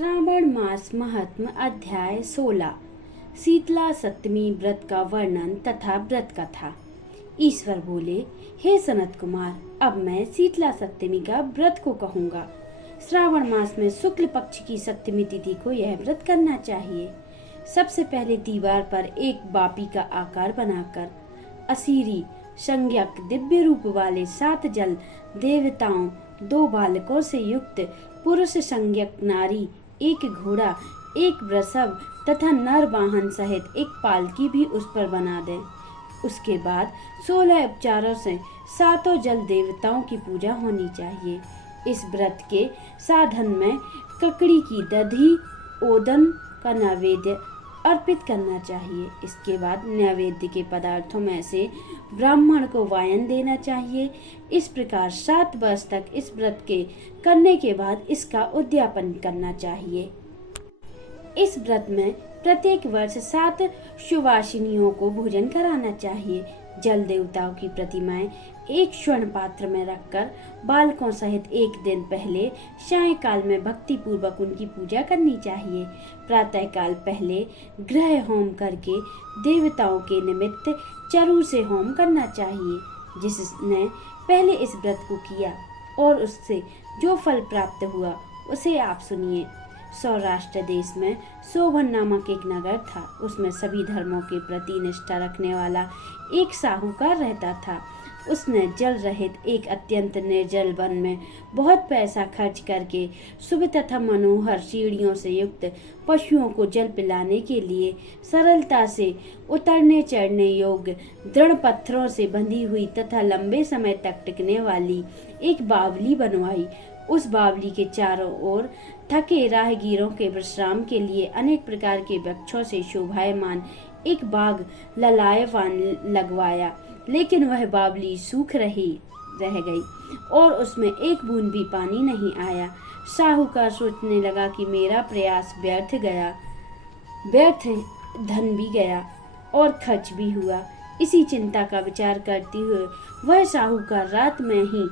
श्रावण मास महात्म अध्याय 16 शीतला सप्तमी व्रत का वर्णन तथा व्रत कथा। ईश्वर बोले, हे सनत कुमार, अब मैं शीतला सप्तमी का व्रत को कहूँगा। श्रावण मास में शुक्ल पक्ष की सप्तमी तिथि को यह व्रत करना चाहिए। सबसे पहले दीवार पर एक बापी का आकार बनाकर असीरी संज्ञक दिव्य रूप वाले 7 जल देवताओं, 2 बालकों से युक्त पुरुष संज्ञक नारी, 1 घोड़ा, 1 वृषभ तथा नर वाहन सहित एक पालकी भी उस पर बना दें। उसके बाद 16 उपचारों से 7 जल देवताओं की पूजा होनी चाहिए। इस व्रत के साधन में ककड़ी की दधी ओदन का नैवेद्य अर्पित करना चाहिए। इसके बाद नैवेद्य के पदार्थों में से ब्राह्मण को वायन देना चाहिए। इस प्रकार 7 वर्ष तक इस व्रत के करने के बाद इसका उद्यापन करना चाहिए। इस व्रत में प्रत्येक वर्ष 7 सुवासिनियों को भोजन कराना चाहिए। जल देवताओं की प्रतिमाएं एक स्वर्ण पात्र में रखकर बालकों सहित एक दिन पहले सायंकाल में भक्ति पूर्वक उनकी पूजा करनी चाहिए। प्रातः काल पहले ग्रह होम करके देवताओं के निमित्त चरु से होम करना चाहिए। जिसने पहले इस व्रत को किया और उससे जो फल प्राप्त हुआ उसे आप सुनिए। सौराष्ट्र देश में शोभन नामक एक नगर था। उसमें सभी धर्मों के प्रति निष्ठा रखने वाला एक साहूकार रहता था। उसने जल रहित एक अत्यंत निर्जल वन में बहुत पैसा खर्च करके शुभ तथा मनोहर सीढ़ियों से युक्त पशुओं को जल पिलाने के लिए सरलता से उतरने चढ़ने योग्य दृढ़ पत्थरों से बंधी हुई तथा लंबे समय तक टिकने वाली एक बावली बनवाई। उस बावली के चारों ओर थके राहगीरों के विश्राम के लिए अनेक प्रकार के वृक्षों से शोभायमान एक बाग ललायवान लगवाया। लेकिन वह बावली सूख रह गई और उसमें एक बूंद भी पानी नहीं आया। साहूकार सोचने लगा कि मेरा प्रयास व्यर्थ धन भी गया और खर्च भी हुआ। इसी चिंता का विचार करते हुए वह साहूकार रात में ही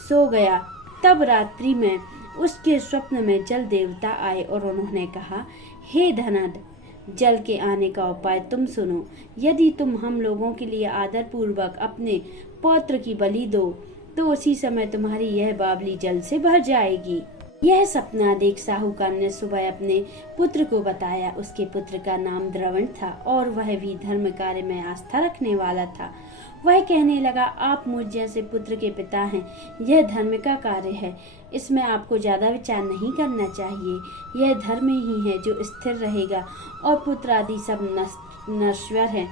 सो गया। तब रात्रि में उसके स्वप्न में जल देवता आए और उन्होंने कहा, हे धनद, जल के आने का उपाय तुम सुनो। यदि तुम हम लोगों के लिए आदर पूर्वक अपने पौत्र की बलि दो तो उसी समय तुम्हारी यह बावली जल से भर जाएगी। यह सपना देख साहूकार ने सुबह अपने पुत्र को बताया। उसके पुत्र का नाम द्रवण था और वह भी धर्म कार्य में आस्था रखने वाला था। वह कहने लगा, आप मुझ जैसे पुत्र के पिता हैं। यह धर्म का कार्य है, इसमें आपको ज्यादा विचार नहीं करना चाहिए। यह धर्म ही है जो स्थिर रहेगा और पुत्र आदि सब नश्वर है।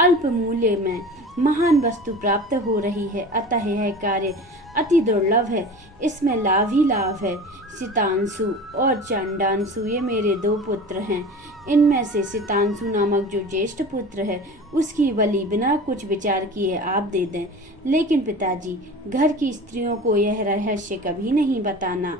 अल्प मूल्य में महान वस्तु प्राप्त हो रही है, अतः यह कार्य अति दुर्लभ है। इसमें लाभ ही लाभ है। सितांशु और चांडांशु ये मेरे 2 पुत्र हैं। इनमें से सितांशु नामक जो ज्येष्ठ पुत्र है उसकी बलि बिना कुछ विचार किए आप दे दें। लेकिन पिताजी, घर की स्त्रियों को यह रहस्य कभी नहीं बताना।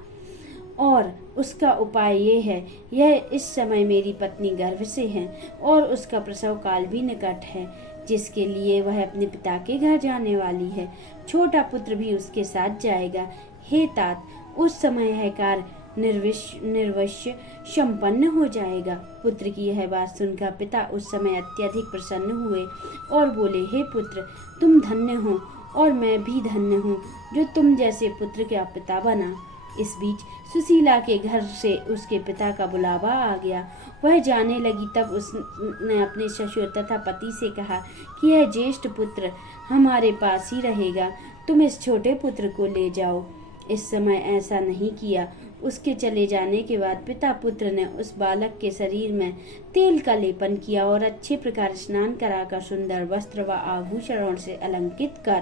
और उसका उपाय ये है, यह इस समय मेरी पत्नी गर्भ से है और उसका प्रसव काल भी निकट है, जिसके लिए वह अपने पिता के घर जाने वाली है। छोटा पुत्र भी उसके साथ जाएगा। हे तात, उस समय यह कार्य निर्वश्य संपन्न हो जाएगा। पुत्र की यह बात सुनकर पिता उस समय अत्यधिक प्रसन्न हुए और बोले, हे पुत्र, तुम धन्य हो और मैं भी धन्य हूँ जो तुम जैसे पुत्र का पिता बना। इस बीच सुशीला के घर से उसके पिता का बुलावा आ गया। वह जाने लगी तब उसने अपने ससुर तथा पति से कहा कि यह ज्येष्ठ पुत्र हमारे पास ही रहेगा, तुम इस छोटे पुत्र को ले जाओ। इस समय ऐसा नहीं किया। उसके चले जाने के बाद पिता पुत्र ने उस बालक के शरीर में तेल का लेपन किया और अच्छे प्रकार स्नान कराकर सुंदर वस्त्र व आभूषणों से अलंकृत कर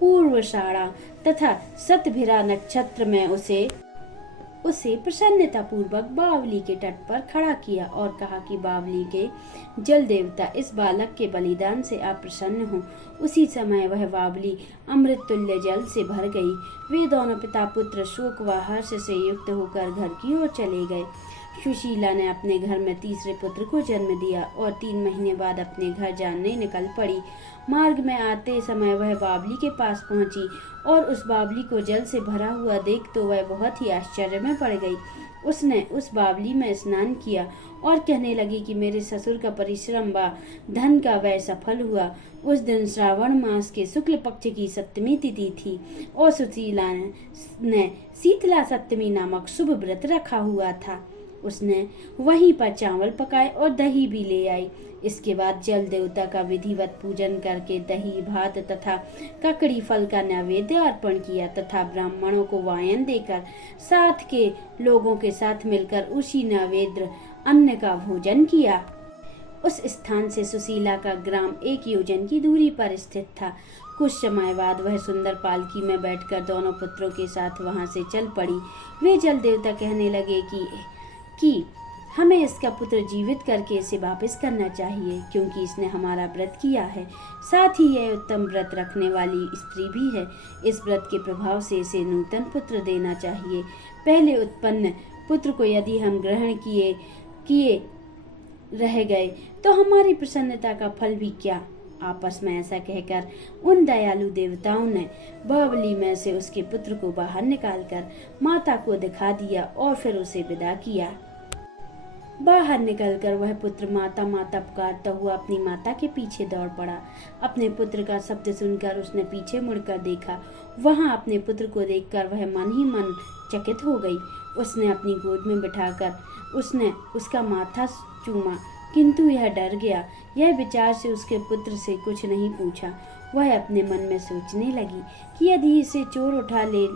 पूर्वाषाढ़ा तथा शतभिरा नक्षत्र में उसे प्रसन्नता पूर्वक बावली के तट पर खड़ा किया और कहा कि बावली के जल देवता इस बालक के बलिदान से आप प्रसन्न हो। उसी समय वह बावली अमृत तुल्य जल से भर गई। वे दोनों पिता पुत्र शोक व हर्ष से युक्त होकर घर की ओर चले गए। सुशीला ने अपने घर में तीसरे पुत्र को जन्म दिया और 3 महीने बाद अपने घर जाने निकल पड़ी। मार्ग में आते समय वह बावली के पास पहुंची और उस बावली को जल से भरा हुआ देख तो वह बहुत ही आश्चर्य में पड़ गई। उसने उस बावली में स्नान किया और कहने लगी कि मेरे ससुर का परिश्रम व धन का व्यय सफल हुआ। उस दिन श्रावण मास के शुक्ल पक्ष की सप्तमी तिथि थी और सुशीला ने शीतला सप्तमी नामक शुभ व्रत रखा हुआ था। उसने वहीं पर चावल पकाए और दही भी ले आई। इसके बाद जल देवता का विधिवत पूजन करके दही भात तथा ककड़ी फल का नैवेद्य अर्पण किया तथा ब्राह्मणों को वायन देकर साथ के लोगों के साथ मिलकर उसी नैवेद्य अन्न का भोजन किया। उस स्थान से सुशीला का ग्राम 1 योजन की दूरी पर स्थित था। कुछ समय बाद वह सुंदर पालकी में बैठकर दोनों पुत्रों के साथ वहां से चल पड़ी। वे जल देवता कहने लगे कि हमें इसका पुत्र जीवित करके इसे वापस करना चाहिए, क्योंकि इसने हमारा व्रत किया है। साथ ही यह उत्तम व्रत रखने वाली स्त्री भी है। इस व्रत के प्रभाव से इसे नूतन पुत्र देना चाहिए। पहले उत्पन्न पुत्र को यदि हम ग्रहण किए रह गए तो हमारी प्रसन्नता का फल भी क्या। आपस में ऐसा कहकर उन दयालु देवताओं ने बावली में से उसके पुत्र को बाहर निकालकर माता को दिखा दिया और फिर उसे विदा किया। बाहर निकलकर वह पुत्र माता माता पुकारता हुआ अपनी माता के पीछे दौड़ पड़ा। अपने पुत्र का शब्द सुनकर उसने पीछे मुड़कर देखा। वहां अपने पुत्र को देखकर वह मन ही मन चकित हो गई। उसने अपनी गोद में बिठाकर उसने उसका माथा चूमा, किंतु यह डर गया। यह विचार से उसके पुत्र से कुछ नहीं पूछा। वह अपने मन में सोचने लगी कि यदि इसे चोर उठा ले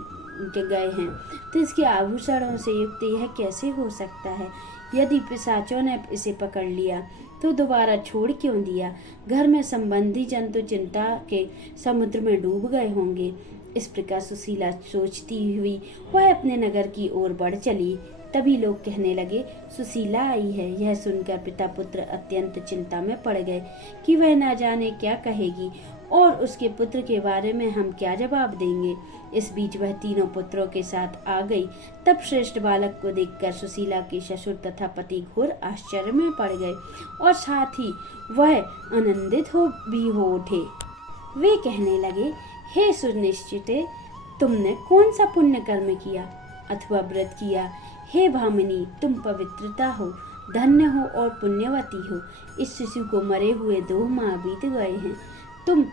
गए हैं तो इसके आभूषणों से युक्त यह कैसे हो सकता है। यदि पिशाचों ने इसे पकड़ लिया तो दोबारा छोड़ क्यों दिया। घर में संबंधी जन तो चिंता के समुद्र में डूब गए होंगे। इस प्रकार सुशीला सोचती हुई वह अपने नगर की ओर बढ़ चली। तभी लोग कहने लगे, सुशीला आई है। यह सुनकर पिता पुत्र अत्यंत चिंता में पड़ गए कि वह न जाने क्या कहेगी और उसके पुत्र के बारे में हम क्या जवाब देंगे। इस बीच वह तीनों पुत्रों के साथ आ गई। तब श्रेष्ठ बालक को देखकर सुशीला के ससुर तथा पति घोर आश्चर्य में पड़ गए और साथ ही वह आनंदित हो उठे। वे कहने लगे, हे सुनिश्चिते, तुमने कौन सा पुण्य कर्म किया अथवा व्रत किया। हे भामिनी, तुम पवित्रता हो, धन्य हो और पुण्यवती हो। इस शिशु को मरे हुए 2 माह बीत गए हैं। तुम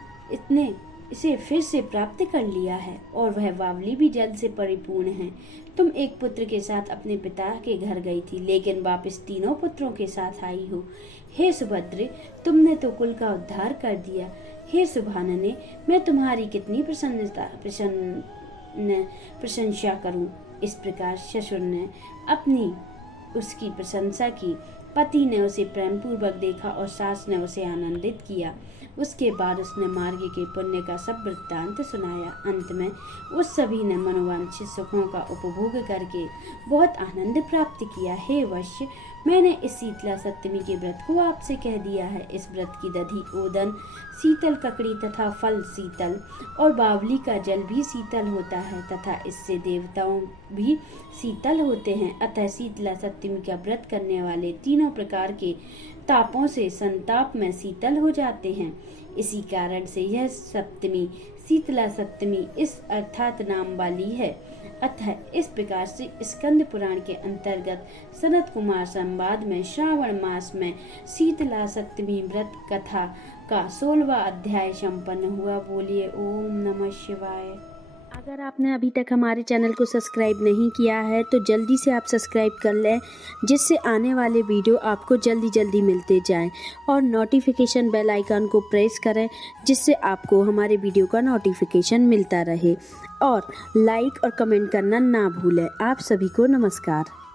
इसे फिर से प्राप्त कर लिया है और वह बावली भी जल से परिपूर्ण है। तुम एक पुत्र के साथ अपने पिता के घर गई थी, लेकिन वापस तीनों पुत्रों के साथ आई हो। हे सुभद्रे, तुमने तो कुल का उद्धार कर दिया। हे सुभानने, मैं तुम्हारी कितनी प्रशंसा करूं। इस प्रकार ससुर ने उसकी प्रशंसा की। पति ने उसे प्रेम पूर्वक देखा और सास ने उसे आनंदित किया। उसके बाद उसने मार्ग के पुण्य का सब वृत्तांत सुनाया। अंत में उस सभी ने मनोवांछित सुखों का उपभोग करके बहुत आनंद प्राप्त किया। हे वश्य, मैंने इस शीतला सप्तमी के व्रत को आपसे कह दिया है। इस व्रत की दधि, ओदन, शीतल ककड़ी तथा फल शीतल और बावली का जल भी शीतल होता है तथा इससे देवताओं भी शीतल होते हैं। अतः शीतला सप्तमी का व्रत करने वाले तीनों प्रकार के तापों से संताप में शीतल हो जाते हैं। इसी कारण से यह सप्तमी शीतला सप्तमी इस अर्थात नाम वाली है। अतः इस प्रकार से स्कंद पुराण के अंतर्गत सनत कुमार संवाद में श्रावण मास में शीतला सप्तमी व्रत कथा का 16वां अध्याय संपन्न हुआ। बोलिए ओम नमः शिवाय। अगर आपने अभी तक हमारे चैनल को सब्सक्राइब नहीं किया है तो जल्दी से आप सब्सक्राइब कर लें, जिससे आने वाले वीडियो आपको जल्दी मिलते जाएं और नोटिफिकेशन बेल आइकन को प्रेस करें, जिससे आपको हमारे वीडियो का नोटिफिकेशन मिलता रहे। और लाइक और कमेंट करना ना भूलें। आप सभी को नमस्कार।